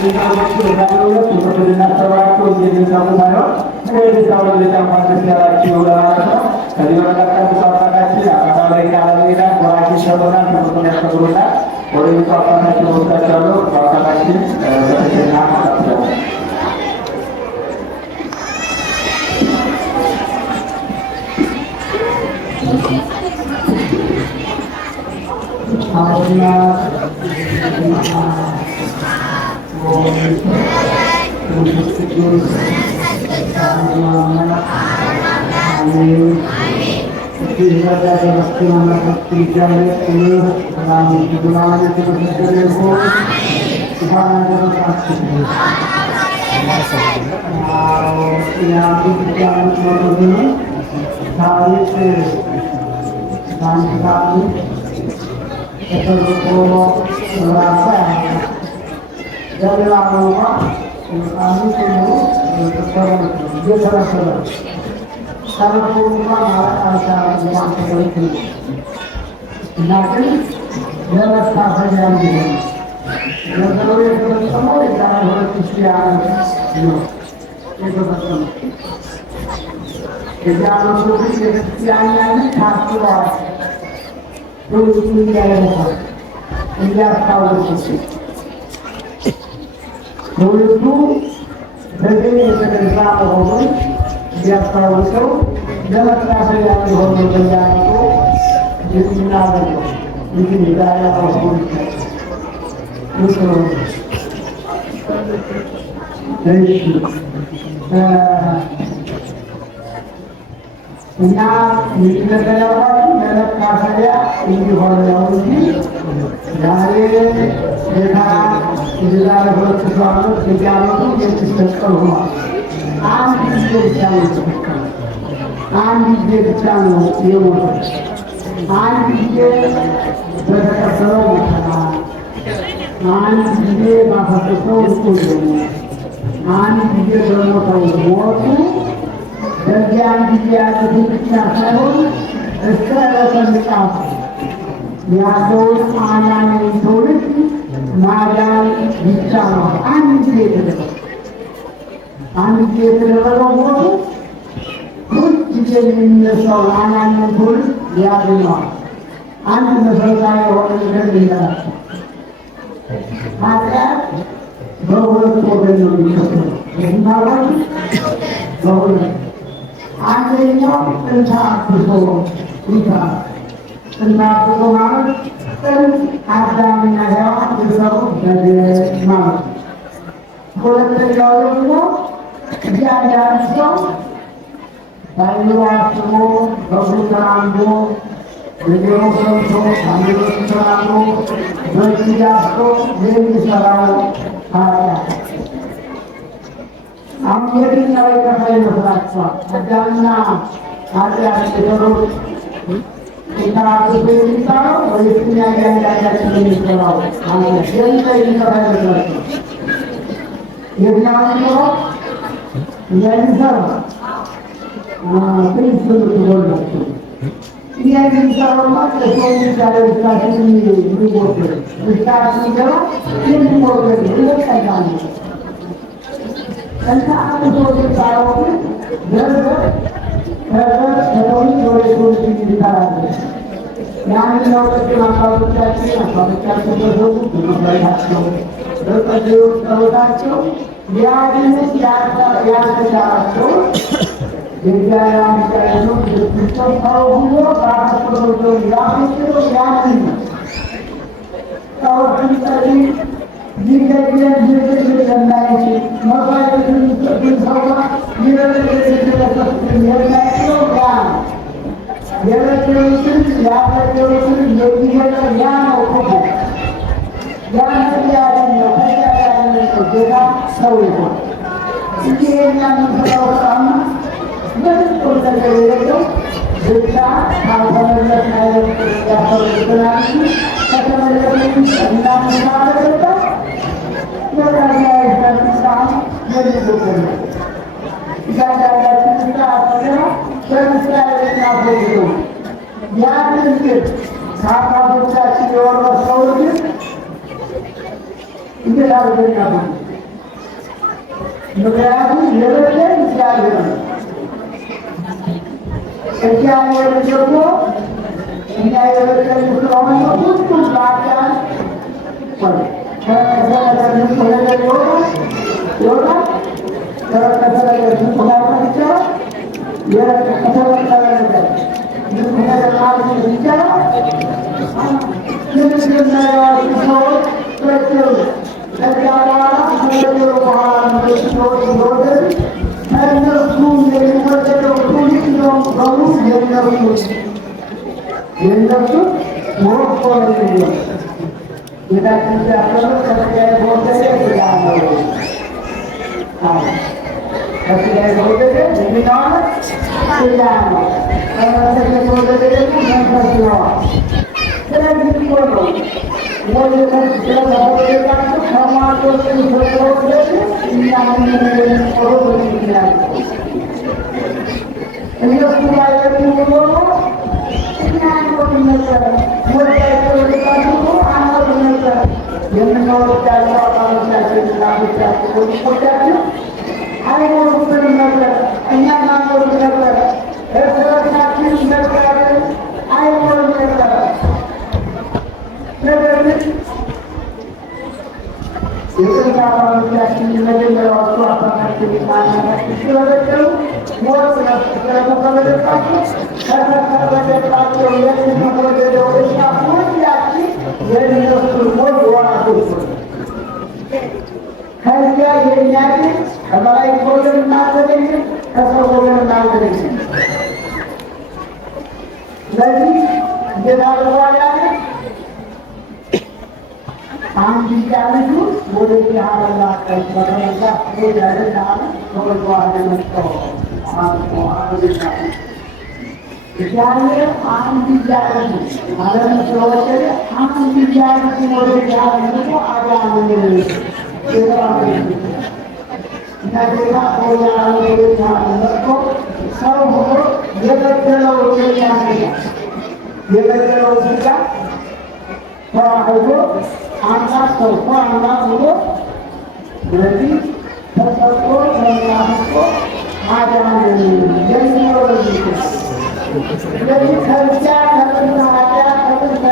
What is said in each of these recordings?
ሊቃውንቱ በዛሬው ዕለት የምትናስተባቸው የሚሰሙ ሳይሆን ስለዚህ ለጫማት ያላችሁ ለማለት ነው። ከዚህ በመቀጠል አባታችን አካባቢ ካለሜዳ ወራጅ ሸቦናን ትምህርቱን ያስተምሩናል። ወደ ቤቱ አባታችን ወስዳቸዋለሁ። አባታችን በተገና ማለት ነው። ትውልዱ በዚህ የተገዛ መሆኑን እንዲያስታውሰው ለመታሰቢያ የሆኑ በያቶ የሚናገረው እንግዲህ ዛሬ አሁን እና የሚነገራችሁ ለመታሰቢያ እንዲሆን ነው እንጂ ዛሬ ጌታ የዛሬ 2000 ዓመት ሲያመጡ የሚሰቀል ሆኗል። አንድ ጊዜ ብቻ ነው የተሰቀለው። አንድ ጊዜ ብቻ ነው የሞተው። አንድ ጊዜ በተቀበለው መከራ፣ አንድ ጊዜ ባፈሰሰው ደሙ፣ አንድ ጊዜ በሞተው ሞቱ። በዚያን ጊዜ ያሉትን ብቻ ሳይሆን እስከ ዕለተ ምጽአት ያለውን አማኝ ትውልድ ማዳን ይቻላል። አንድ ጊዜ የተደረገው ሞቱ ሁልጊዜ የሚነሳው አማኝ ትውልድ ያድነዋል። አንድ መሰረታዊ የሆነ ነገር ሊነራቸው ኃጢአት በሁለት ወገን ነው የሚከፈለው። የማወቅ በሁለት አንደኛው ጥንተ አብሶ ይባላል። ጥንተ አብሶ ማለት ጥንት አዳምና ሔዋን የሰሩት በደል ማለት ነው። ሁለተኛው ደግሞ እያንዳንዱ ሰው በአእምሮ አስቦ በእግሩ ተራምዶ በጆሮ ሰምቶ በአንደበቱ ተናግሮ በእጁ ዳስሶ የሚሰራው ኃጢአት አሁን የትኛው የከፋ ይመስላችኋል? አዳምና ኃጢአት የሰሩት ተራክሶ የሚሰራው ወይስ እኛ እያንዳንዳችን የሚሰራው? የትኛው የሚከፋ ይመስላችኋል? የትኛው የሚሰራው? እኛ የሚሰራው ትንሽ ትወላችሁ እኛ የሚሰራውማ ለሰው ሚቻለ ብቻችን የሚወገድ ብቻችን ገባ የሚወገድ ይለቀዳል። እንተ አብሶ የሚባለው ግን ዘርዘር ከትውልድ ወደ ትውልድ ይተላለፋል። ያንን ነው ቅድም አባቶቻችን በሰው በመበረታቸው በጸለዩ ጸሎታቸው ሊያድኑት ያልተቻላቸው የእግዚአብሔር አምላካቸው ክርስቶስ ሰው ሁሉ ባፈሰሰው ያፈሰሰው ያንን ነው። ሰው ሲጸልይ ሊገድለን የማይችል መባይትን ሰዋ ሊረግልን የማይችለው ያ ነው። የረገሉትን ያረገሉትን የሚገድል ያ ነው። ክፉ ያንን ያድነው ከዚያ ያድነው ጌታ ሰው ይሆን እንጂ የሚያምንሰው ጣም ምንም ነገር የሌለው ብቻ ካልተመለስ አይነት ያፈርብናል። ከተመለስ እናምናለበት ያንን ግን ከአባቶቻችን የወረሰውን ግን እንዴት አድርገን ምክንያቱም የበደል እግዚአብሔር ነው። እግዚአብሔር ደግሞ እኛ የበደል ስለሆነ ሁሉም በአዳም ከሰነገር ንጹሕ ነገር ይወጣል። ከረከሰ ነገር ንጹሕ ማድረግ ይቻላል። ከተበከለ ነገር ንጹሕ ነገር ማድረግ ይቻላል። የመጀመሪያዎቹ ሰዎች በደሉ። ከዚያ በኋላ ከበደሉ በኋላ ሰዎች ሲወደዱ ከእነርሱ የሚወደደው ትውልድ ነው በሙሉ የእነርሱ ሞት ሆነ ነው። ጌታችን ሲያስተምር ከሥጋ የተወለደ ሥጋ ነው። ከሥጋ የተወለደ የሚናዋለ ሥጋ ነው። ከመንፈስ የተወለደ ደግሞ መንፈስ ነው። ስለዚህ እኮ ነው ወደተት ስለተወለዳችሁ ከሟቾች ስለተወለዱ እኛ የምንቆሮ በምክንያት እነሱ ላይ የሚኖሩ እኛ አንወድ ነበረ። ወዳቸው ልቃችሁ አንወድ ነበረ። የምንወዳቸው አባቶቻችን እናቶቻችን ወንድሞቻችን አይኖሩብንም ነበር። እኛም አንወድ ነበረ። እርስ በርሳችን መቀራረብ አይኖርም ነበረ። ነገር ግን የጥንት አባቶቻችን የመጀመሪያዎቹ አባታችን ማናታችን ስለበደሉ ሞት ስለተፈረደባቸው ከተፈረደባቸው የተወለደው እኛ ሁላችን የእነሱ ሞት ወራሾች ሆንን። ከዚያ የእኛ ግን ከመላእክት ወገን አልተገኘም፣ ከሰው ወገን አልተገኘም። ስለዚህ ጌታ በኋላ አንድ ልጁ ወደዚህ ዓለም ላቀች በተመዛ ያለን አለ ተወልዷል የመጣው እግዚአብሔር አንድ ልጅ ዓለም ስለወደደ አንድ ልጅ ወደዚህ ዓለም መጥቶ አዳነን። እና ጌታ ወደዚህ ዓለም መጥቶ ሰው ሆኖ የበደለው የበደለው ሥጋ ተዋህዶ አምላክ ሰርቶ አምላክ ብሎ ስለዚህ ተሰጥቶ ተመላልሶ አዳነን የሚለው ስለዚህ ከዚያ ከጥንተ ኃጢአት ከጥንተ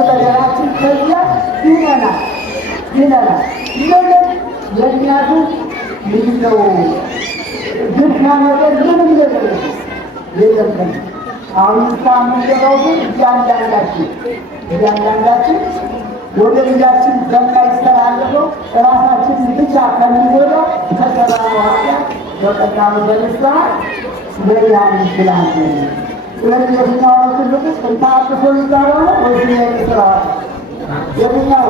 በደላችን ከዚያ ይነናል። ነገር የእኛቱ ምንድነው ድካ ነገር ምንም ነገር የለብንም። አሁን የምንገባው ግን እያንዳንዳችን ወደ ልጃችን በማይስተላለፈው ራሳችን ብቻ ከሚጎዳው ከሰራነው ኃጢአት በቀላሉ በንስሐ መዳን እንችላለን። ስለዚህ የትኛው ነው ትልቁ? ጥንተ አብሶ የሚባለው ነው ወይስ የስራ? የትኛው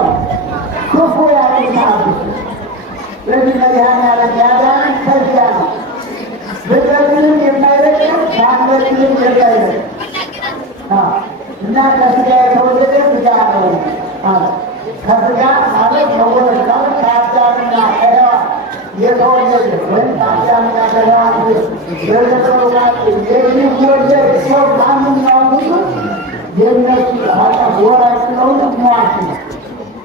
ክፉ ያጥንተ አብሶ? ስለዚህ መድኃኔዓለም ያዳነን ከዚያ ነው። በቀልም የማይለቀም በአንገትም የማይለቅ እና ከሥጋ የተወለደ ሥጋ ነው አለ። ከሥጋ ማለት መወለድ ማለት ከአዳምና ከሔዋን የተወለደ ወይም ከአዳምና ከሔዋን የሚወለድ ሰው ማንኛውም ሁሉ የእነሱ ኃጢአት ወራሽ ስለሆነ ሟች ነው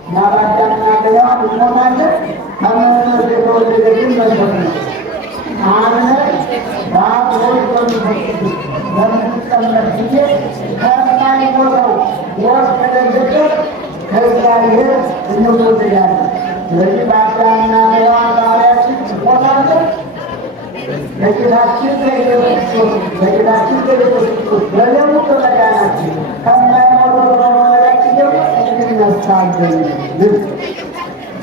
እና በአዳምና ከሔዋን እንሞታለን። ከመንፈስ የተወለደ ግን መንፈስ ነው። አምነን በአብሮች በምንጠመድ ጊዜ ከማይሞተው ወር ከደገገር ከእግዚአብሔር እንወለዳለን። ስለዚህ በአዳምና በሔዋን ባህሪያችን እንሞታለን። ለጌታችን ለኢየሱስ ክርስቶስ በደሙ በመዳናችን ከማይሞተው በመወለዳችን ደግሞ እንነሳለን።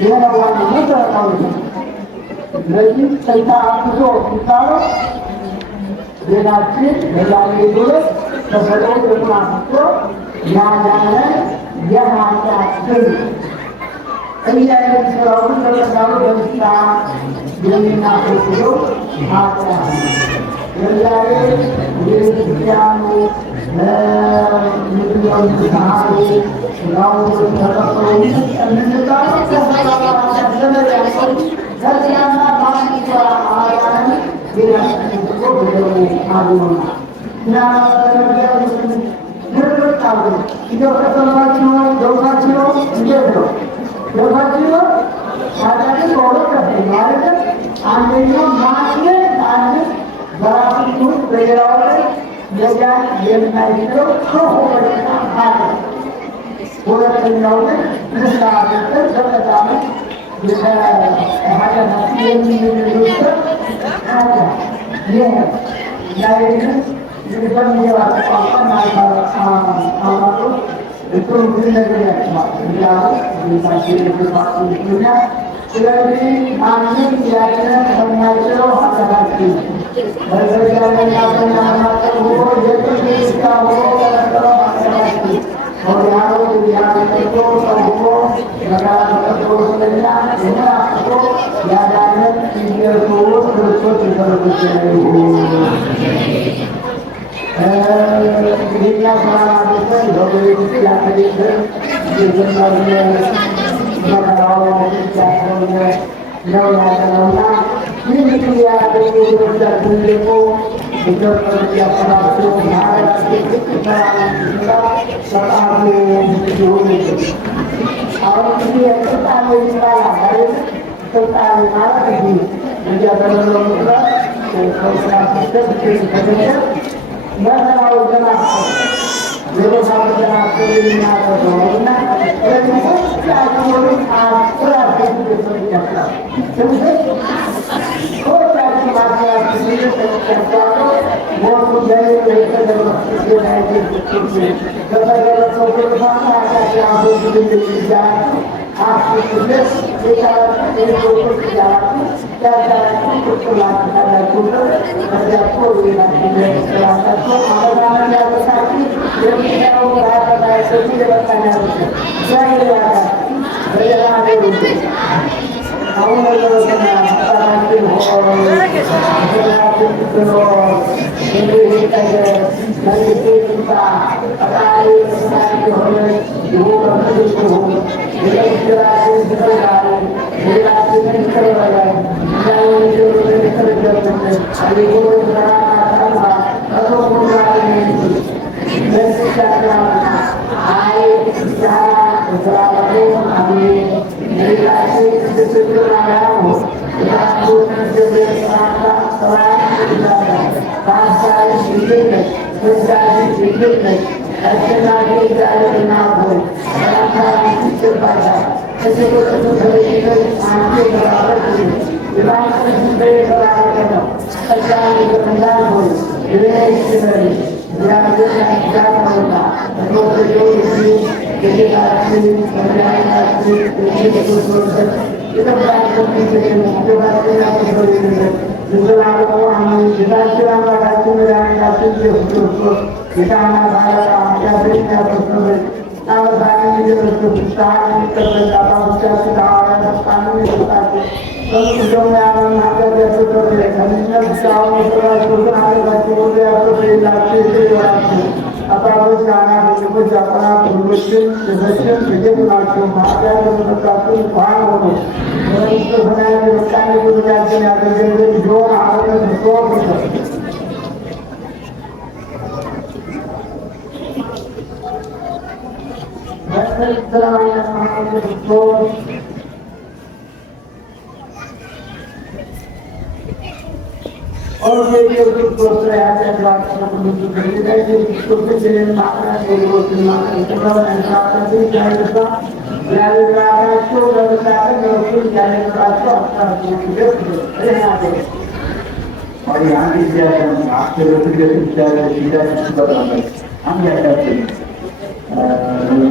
ይህ ነው ዋናው መሰረታዊ ነው። ስለዚህ ጥንተ አብሶ የሚባለው ጌታችን በዛሬ ድረስ ተሰቅሎ ደሙን አፍስሶ ያዳነን የኃጢአት ስም እያለን ስራውን በቀላሉ በምስራ የምናፈስሰው ኃጢአት ነው። የዛሬ የቤተክርስቲያኑ ምድያው ሳሀሪ ስራውን ተቀጥሎ የምንባለው ከሰራ ዘመድ ያሰው ከዚያና በአንዲቷ አዳነን ጌታችን ተቆ በደሙ አድኖናል እና ድርቅ አሉ እንደው ከተማችሁ ነው ገብታችሁ ነው እንዴት ነው ገብታችሁ ነው ትምህርታችን በሁለት ከፍል ማለት አንደኛው ማግኘት አንድ በራሱ ትምህርት በሌላው ላይ ለዚያን የማይችለው ክፉ በሽታ ማለት ሁለተኛው ግን ንስሐ ገብተን በቀጣሚ ኃጢአታችን የምንልበት አለ። ይህ ላይንን በሚገባት ቋንቋ አማሩ ጥሩ ብዙ ነገር ያችማል እንዲያሉ ቤታችን የግባችን ምክንያት ስለዚህ ማንም ያችንን ከማይችለው ኃጢአታችን በዘጋለና በናማጠር ሆኖ የቅርብ ስጋ ሆኖ በነበረው ኃጢአታችን ሆያሮ ያደረጎ ሰውሆ መጋራ ተቀጥሮ ስለኛ የመራፍቶ ያዳነት ኢየሱስ ክርስቶስ የተመሰገነ ይሁን። እንግዲህ ያስማማበትን በቤት ያከሌትን የዘመርነ መከራው ያስሆነ ነው ያለነውና ይህ ምክር ያደረጉ ወዳችን ደግሞ ኢትዮጵያ ያፈራቸው ማህበራችን ሰጣቱ ሲሆን አሁን እንግዲህ የስልጣን ይባላል ማለት ስልጣን ማለት እንዲህ እንዲያደረገው ምክራት ከስራ ሲስተም ከተገኘ መሰራው ለማስፈር ሌሎች አበደናቸው የሚናደረገውና ስለዚህ ሁላችሁን አስራችሁ ይሰጥቻችኋል። ስለዚህ ሁላችሁ ማስራችሁ ይሰጥቻችኋል። ሞቱ ገሌ በተገለጸው ግርማና አዳሻ ድል ይዛችሁ አስቡለት የቻላችሁ ይዛችሁ ያዛችሁ ቁጥላችሁ ካላችሁበት በዚያቸው ሌላችሁ አመዛመን ያበሳችሁ የሚያው ራሰናይሰቱ የበቃኛሉት ያያያችሁ በሌላ አሁን ወደወሰና አጣራችን ሆይ ሆናችን ብኖር እንዲህ ነገር መንግስቴ ትምጣ ፈጣሪ ስናት የሆነ ይሁን በምድር ይሁን የለስራችን ትፈታል ሌላችንን ይቅርበለን እንዳሁን ጀሩንን ይቅርገብልን አሊጎ ስራናታማ አቶኩራሪ ለስቻትና አይ ዛራ ስራቱ አሜን ሌላችን ስስክር አያሙ ራሱን ገብር ስራታ ሰራት ይዛለ ታሳይ ይግነች ትዛዥ ይግነች አሸናፊ እግዚአብሔርና ሆይ ሰላምታ ይገባታል። ከሴቶቹ ተለይተሽ አንቺ የተባረክሽ የባሕርሽ ፍሬ የተባረከ ነው። ጸጋን የተመላሽ ሆይ ድረሽ ይበል እግዚአብሔር ያንቺ ጋር ነውና በተወደደው ልጅሽ የጌታችን መድኃኒታችን የኢየሱስ ክርስቶስ የተባረከ ጌታችን ያከበረልን ለዘላለሙ አሜን። ጌታችን አምላካችን መድኃኒታችን ኢየሱስ ክርስቶስ የካህናት አለቃ እግዚአብሔርን ያከበረልን አመታንን የደረሰ ፍስሐን የሚቀበል አባቶቻችን ሐዋርያት ስልጣንን የሰጣቸው በምድር ደግሞ ያለን ኃጢአት ያስተሰርይ ከልጅነት እስከ አሁን የሠራችሁትን ኃጢአታችሁን ሁሉ ያስተሰርይላችሁ ይቅር ይበላችሁ። አባቶች፣ ካህናት፣ ወንድሞች፣ ዲያቆናት ሁሎችን ሴቶችን ጥቂት ናችሁ ኃጢአት የተመታችሁ ንጹሐን ሆኑ። በመንግሥተ ሰማያት የበቃን ጉዞያችን ያደርገልን ቢሆን አሁንም ክርስቶስ በሰላማዊነት ማህበረ ክርስቶስ ኦርቶዶክስ ክርስቶስ ላይ ያደረጋቸው ሁሉ ከዚህ ክርስቶስ ማቅራት ሌሎችን ማቅራት ተባባንሳቸው ያይሳ ያለራቸው ለምሳሌ ነው ያለራቸው አጣጣው ይገብ ረሃደ ወይ አንዲ ያለው አስተረቱ ገጥቻለሁ ይላል ተባባለ አንድ ያለው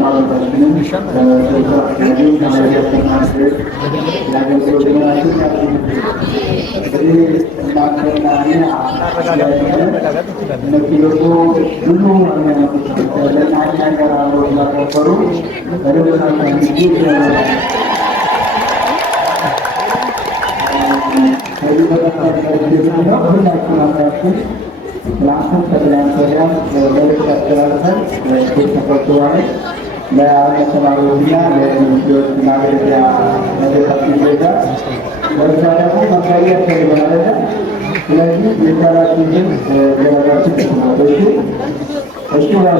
ማለታችንን ከዚህ ከማያስተናግድ ያገኘው ድናችን ነኪሎቶ ብዙ ለናኛገራሎ ያከበሩ በደረሳቸው ከዚህ በተሳሰረ ሁላችሁም አብራችሁ ትላንትም ከትላንት ወዲያም መልዕክት አስተላልፈን ቤት ተፈትዋል። ለአብነት ተማሪዎችና ለሚኒስትሮች ማገልገያ መድረካችን ይዘጋል። በዛ ደግሞ መጋቢ ያስፈልገናል። ስለዚህ የቻላችሁትን ገለጋችን ተስማቶች እሱ ላይ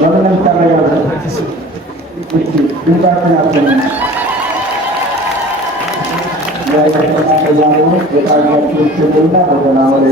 በምንም ታረጋለ ድምፃችን አሰነ ከዛሬ የታጋችሁ ትግልና በተናወረ